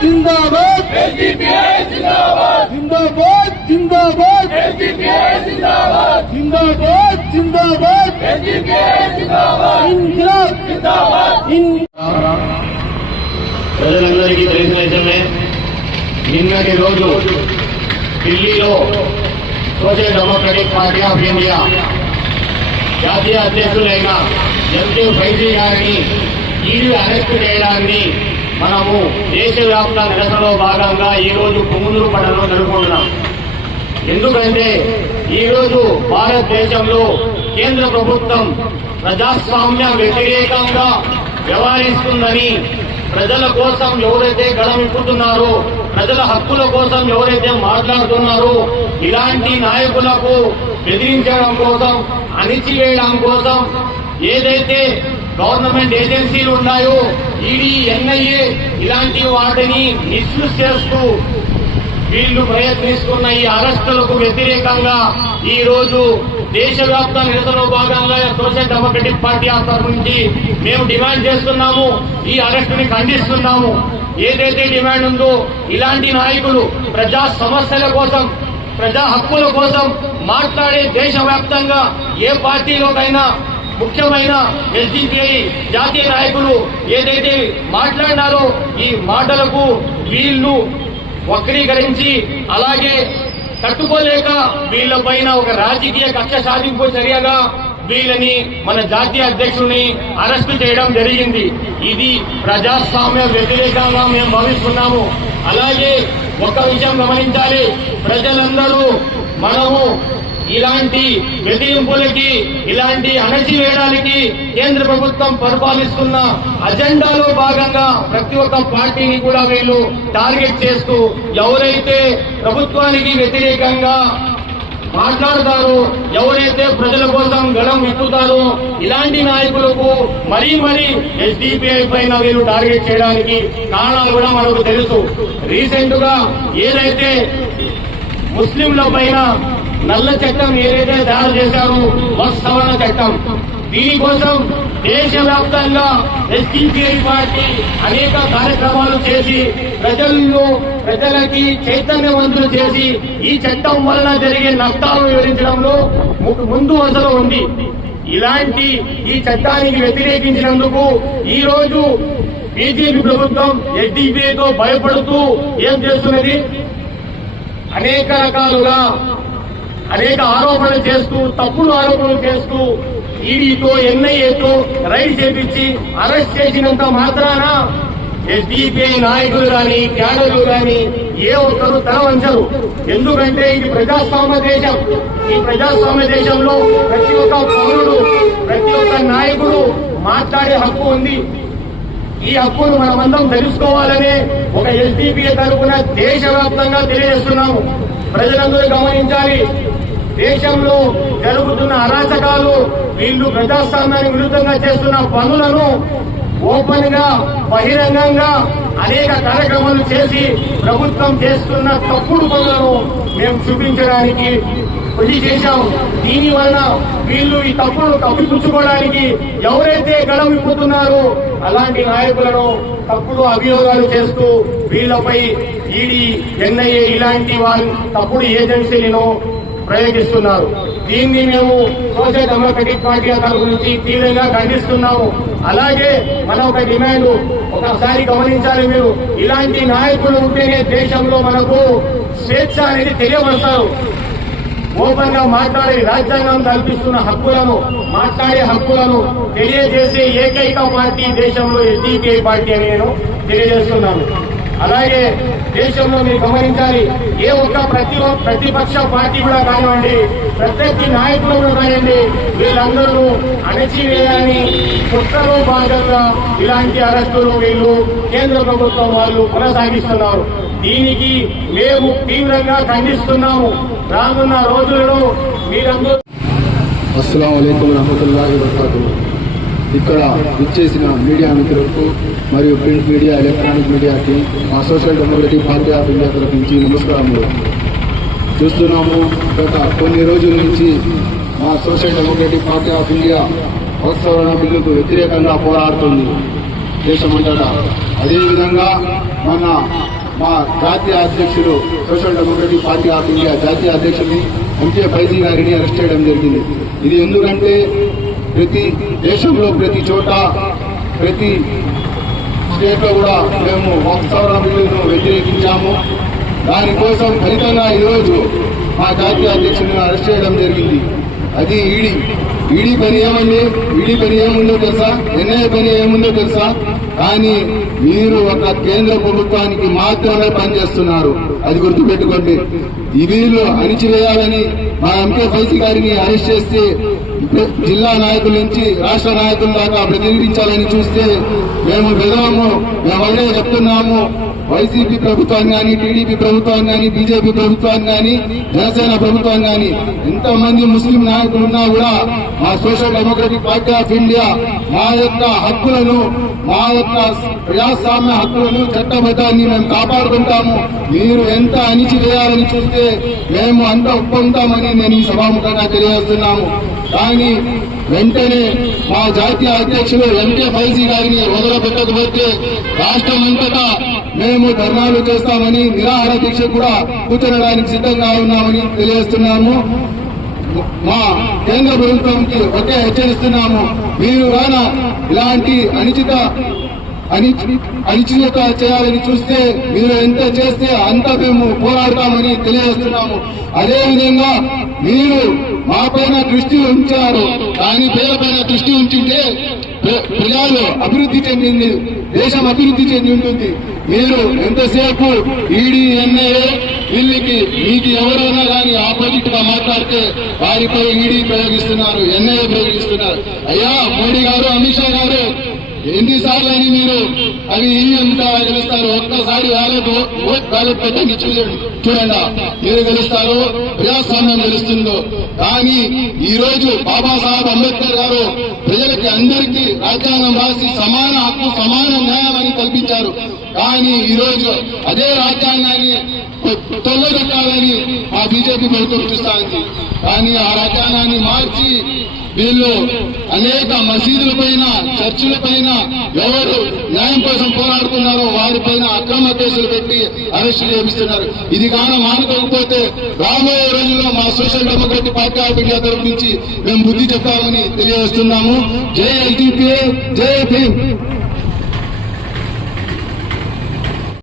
జిందాబాద్. జిందాబాద్. జిందాబాద్ జిందాబాద్. జిందాబాద్. ఇంక్లాబ్ ప్రజలందరికీ తెలిసిన నిజమే నిన్నటి రోజు ఢిల్లీలో Social Democratic Party of India జాతీయ అధ్యక్షులైన ఎస్కే ఫైజీ గారిని ఈడీ అరెస్ట్ చేయడాన్ని మనము దేశవ్యాప్త నిరసనలో భాగంగా ఈ రోజు పుంగునూరు పట్టణంలో జరుపుకుంటున్నాం. ఎందుకంటే ఈరోజు భారతదేశంలో కేంద్ర ప్రభుత్వం ప్రజాస్వామ్య వ్యతిరేకంగా వ్యవహరిస్తుందని ప్రజల కోసం ఎవరైతే గడమిప్పుతున్నారో ప్రజల హక్కుల కోసం ఎవరైతే మాట్లాడుతున్నారో ఇలాంటి నాయకులకు బెదిరించడం కోసం అణిచివేయడం కోసం ఏదైతే గవర్నమెంట్ ఏజెన్సీలు ఉన్నాయో ఈడీ ఎన్ఐఏ ఇలాంటి వాటిని మిస్యూజ్ చేస్తూ వీళ్ళు ప్రయత్నిస్తున్న ఈ అరెస్టులకు వ్యతిరేకంగా ఈ రోజు దేశవ్యాప్త నిరసనలో భాగంగా సోషల్ డెమోక్రటిక్ పార్టీ ఆఫర్ నుంచి మేము డిమాండ్ చేస్తున్నాము ఈ అరెస్టుని ఖండిస్తున్నాము. ఏదైతే డిమాండ్ ఉందో ఇలాంటి నాయకులు ప్రజా సమస్యల కోసం ప్రజా హక్కుల కోసం మాట్లాడే దేశవ్యాప్తంగా ఏ పార్టీలోకైనా ముఖ్యమైన ఎస్డిపిఐ జాతీయ నాయకులు ఏదైతే మాట్లాడినారో ఈ మాటలకు వీళ్ళు వక్రీకరించి అలాగే తట్టుకోలేక వీళ్ళపైన ఒక రాజకీయ కక్ష సాధింపు చర్యగా వీళ్ళని మన జాతీయ అధ్యక్షుడిని అరెస్టు చేయడం జరిగింది. ఇది ప్రజాస్వామ్య వ్యతిరేకంగా మేము భావిస్తున్నాము. అలాగే ఒక విషయం గమనించాలి. ప్రజలందరూ మనము ఇలాంటి బెదిరింపులకి ఇలాంటి అణచివేయడానికి కేంద్ర ప్రభుత్వం పరిపాలిస్తున్న అజెండాలో భాగంగా ప్రతి ఒక్క పార్టీని కూడా వీళ్ళు టార్గెట్ చేస్తూ ఎవరైతే ప్రభుత్వానికి వ్యతిరేకంగా మాట్లాడతారో ఎవరైతే ప్రజల కోసం గడం విప్పుతారో ఇలాంటి నాయకులకు మరీ మరీ ఎస్డిపిఐ పైన వీళ్ళు టార్గెట్ చేయడానికి కారణాలు కూడా మనకు తెలుసు. రీసెంట్గా ఏదైతే ముస్లింల పైన నల్ల చట్టం ఏదైతే తయారు చేశారో బస్ సవరణ చట్టం. దీనికోసం దేశవ్యాప్తంగా ఎస్డిపిఐ పార్టీ అనేక కార్యక్రమాలు చేసి ప్రజల్లో ప్రజలకి చైతన్యవంతులు చేసి ఈ చట్టం వలన జరిగే నష్టాలను వివరించడంలో ము- ముందు వసలు ఉంది. ఇలాంటి ఈ చట్టానికి వ్యతిరేకించినందుకు ఈ రోజు బీజేపీ ప్రభుత్వం ఎస్డిపిఐతో భయపడుతూ ఏం చేస్తున్నది? అనేక రకాలుగా అనేక ఆరోపణలు చేస్తూ తప్పుడు ఆరోపణలు చేస్తూ ఈడీతో ఎన్ఐఏతో రైడ్ చేపించి అరెస్ట్ చేసినంత మాత్రాన ఎస్డిపిఐ నాయకులు గాని క్యాడర్లు గాని ఏ ఒక్కరు తల వంచరు. ఎందుకంటే ఇది ప్రజాస్వామ్య దేశం. ఈ ప్రజాస్వామ్య దేశంలో ప్రతి ఒక్క పౌరుడు ప్రతి ఒక్క నాయకుడు మాట్లాడే హక్కు ఉంది. ఈ హక్కును మనమందరం తెలుసుకోవాలనే ఒక ఎస్డిపిఐ తరపున దేశవ్యాప్తంగా తెలియజేస్తున్నాము. ప్రజలందరూ గమనించాలి. దేశంలో జరుగుతున్న అరాచకాలు వీళ్ళు ప్రజాస్వామ్యానికి విరుద్ధంగా చేస్తున్న పనులను ఓపెన్గా బహిరంగంగా అనేక కార్యక్రమాలు చేసి ప్రభుత్వం చేస్తున్న తప్పుడు పనులను మేము చూపించడానికి కృషి చేశాం. దీని వలన వీళ్ళు ఈ తప్పును కప్పిపుచ్చుకోవడానికి ఎవరైతే గడవిప్పుతున్నారో అలాంటి నాయకులను తప్పుడు అభియోగాలు చేస్తూ వీళ్ళపై ఈడీ ఎన్ఐఏ ఇలాంటి వారి తప్పుడు ఏజెన్సీలను ప్రయోగిస్తున్నారు. దీన్ని మేము సోషల్ డెమోక్రటిక్ పార్టీ తరపు నుంచి తీవ్రంగా ఖండిస్తున్నాము. అలాగే మన ఒక డిమాండ్ ఒకసారి గమనించాలి మీరు ఇలాంటి నాయకులు ఉంటేనే దేశంలో మనకు స్వేచ్ఛ అనేది తెలియవస్తారు ఓపెన్గా మాట్లాడే రాజ్యాంగం కల్పిస్తున్న హక్కులను మాట్లాడే హక్కులను తెలియజేసే ఏకైక పార్టీ దేశంలో ఎస్డిపిఐ పార్టీ అని నేను తెలియజేస్తున్నాను. అలాగే దేశంలో మీరు గమనించాలి ఏ ఒక్క ప్రతి ప్రతిపక్ష పార్టీ కూడా కానివ్వండి ప్రత్యర్థి నాయకులు కూడా కానివ్వండి వీళ్ళందరూ అణచివేయాలని కుట్రలో భాగంగా ఇలాంటి అరెస్టులు వీళ్ళు కేంద్ర ప్రభుత్వం వాళ్ళు కొనసాగిస్తున్నారు. దీనికి మేము తీవ్రంగా ఖండిస్తున్నాము. రానున్న రోజులలో మీరందరూ అస్సలం అయికం రహమతుల్లాహి ఇక్కడ ఇచ్చేసిన మీడియా మిత్రులకు మరియు ప్రింట్ మీడియా ఎలక్ట్రానిక్ మీడియాకి మా Social Democratic Party of India తరఫు నమస్కారములు. చూస్తున్నాము గత కొన్ని రోజుల నుంచి మా Social Democratic Party of India అవసరణ బిల్లుకు వ్యతిరేకంగా పోరాడుతుంది. దేశమంతటా. అదేవిధంగా మన మా జాతీయ అధ్యక్షులు Social Democratic Party of India జాతీయ అధ్యక్షుడిని ఎంకే ఫైజీ గారిని అరెస్ట్ చేయడం జరిగింది. ఇది ఎందుకంటే ప్రతి దేశంలో ప్రతి చోట ప్రతి స్టేట్లో కూడా మేము ఒక బిల్లును వ్యతిరేకించాము. దానికోసం ఫలితంగా ఈరోజు మా జాతీయ అధ్యక్షుడిని అరెస్ట్ చేయడం జరిగింది. అది ఈడీ. ఈడీ పని ఏమండి ఈడీ పని ఏముందో తెలుసా? ఎన్ఐఏ పని ఏముందో తెలుసా? కానీ మీరు ఒక కేంద్ర ప్రభుత్వానికి మాత్రమే పనిచేస్తున్నారు. అది గుర్తుపెట్టుకోండి. ఈ వీళ్ళు అణిచివేయాలని మా ఎంకే ఫైసీ గారిని అరెస్ట్ చేస్తే జిల్లా నాయకుల నుంచి రాష్ట్ర నాయకుల దాకా ప్రతినిధించాలని చూస్తే మేము విధవము మేము అదే చెప్తున్నాము. వైసీపీ ప్రభుత్వాన్ని కానీ టీడీపీ ప్రభుత్వాన్ని కానీ బీజేపీ ప్రభుత్వాన్ని కానీ జనసేన ప్రభుత్వాన్ని కానీ ఎంతమంది ముస్లిం నాయకులు ఉన్నా కూడా మా Social Democratic Party of India మా యొక్క హక్కులను మా యొక్క ప్రజాస్వామ్య హక్కులను చట్టబద్ధాన్ని మేము కాపాడుకుంటాము. మీరు ఎంత అణిచివేయాలని చూస్తే మేము అంత ఒప్పుకుంటామని నేను ఈ సభాముఖంగా తెలియజేస్తున్నాము. కానీ వెంటనే మా జాతీయ అధ్యక్షులు ఎంకే ఫైజీ గారిని వదలబెట్టకపోతే రాష్ట్రమంతటా మేము ధర్నాలు చేస్తామని నిరాహార దీక్ష కూడా కూర్చోడానికి సిద్ధంగా ఉన్నామని తెలియజేస్తున్నాము. మా కేంద్ర ప్రభుత్వంకి ఒకే హెచ్చరిస్తున్నాము. మీరు గాన ఇలాంటి అనిచిత అని అణిచివేత చేయాలని చూస్తే మీరు ఎంత చేస్తే అంత మేము పోరాడతామని తెలియజేస్తున్నాము. అదేవిధంగా మీరు మా పైన దృష్టి ఉంచారు. కానీ పేదపైన దృష్టి ఉంచుంటే ప్రజలు అభివృద్ధి చెందింది దేశం అభివృద్ధి చెంది ఉంటుంది. మీరు ఎంతసేపు ఈడీ ఎన్ఐఏ వీళ్ళకి మీకు ఎవరైనా కానీ ఆపోజిట్గా మాట్లాడితే వారిపై ఈడీ ప్రయోగిస్తున్నారు ఎన్ఐఏ ప్రయోగిస్తున్నారు. అయ్యా మోడీ గారు అమిత్ షా గారు ఎన్నిసార్లు అని మీరు అవి ఎంత గెలుస్తారు ఒక్కసారి బ్యాలెట్ ఓట్ బ్యాలెట్ పెట్టండి చూడండి. చూడండి మీరు గెలుస్తారు ప్రజాస్వామ్యం గెలుస్తుందో. కానీ ఈ రోజు బాబాసాహెబ్ అంబేద్కర్ గారు ప్రజలకి అందరికీ రాజ్యాంగం రాసి సమాన హక్కు సమాన న్యాయం అని కల్పించారు. కానీ ఈరోజు అదే రాజ్యాంగాన్ని తొలగొట్టాలని ఆ బీజేపీ ప్రభుత్వం చూస్తా ఉంది కానీ ఆ రాజ్యాంగాన్ని మార్చి వీళ్ళు అనేక మసీదుల పైన చర్చిల పైన ఎవరు న్యాయం కోసం పోరాడుతున్నారో వారిపైన అక్రమ కేసులు పెట్టి అరెస్టు చేపిస్తున్నారు. ఇది కాన మానుకోకపోతే రాబోయే రోజుల్లో మా Social Democratic Party of India తరఫు నుంచి మేము బుద్ధి చెప్పామని తెలియజేస్తున్నాము. జై ఎల్టీపీ జై భీమ్.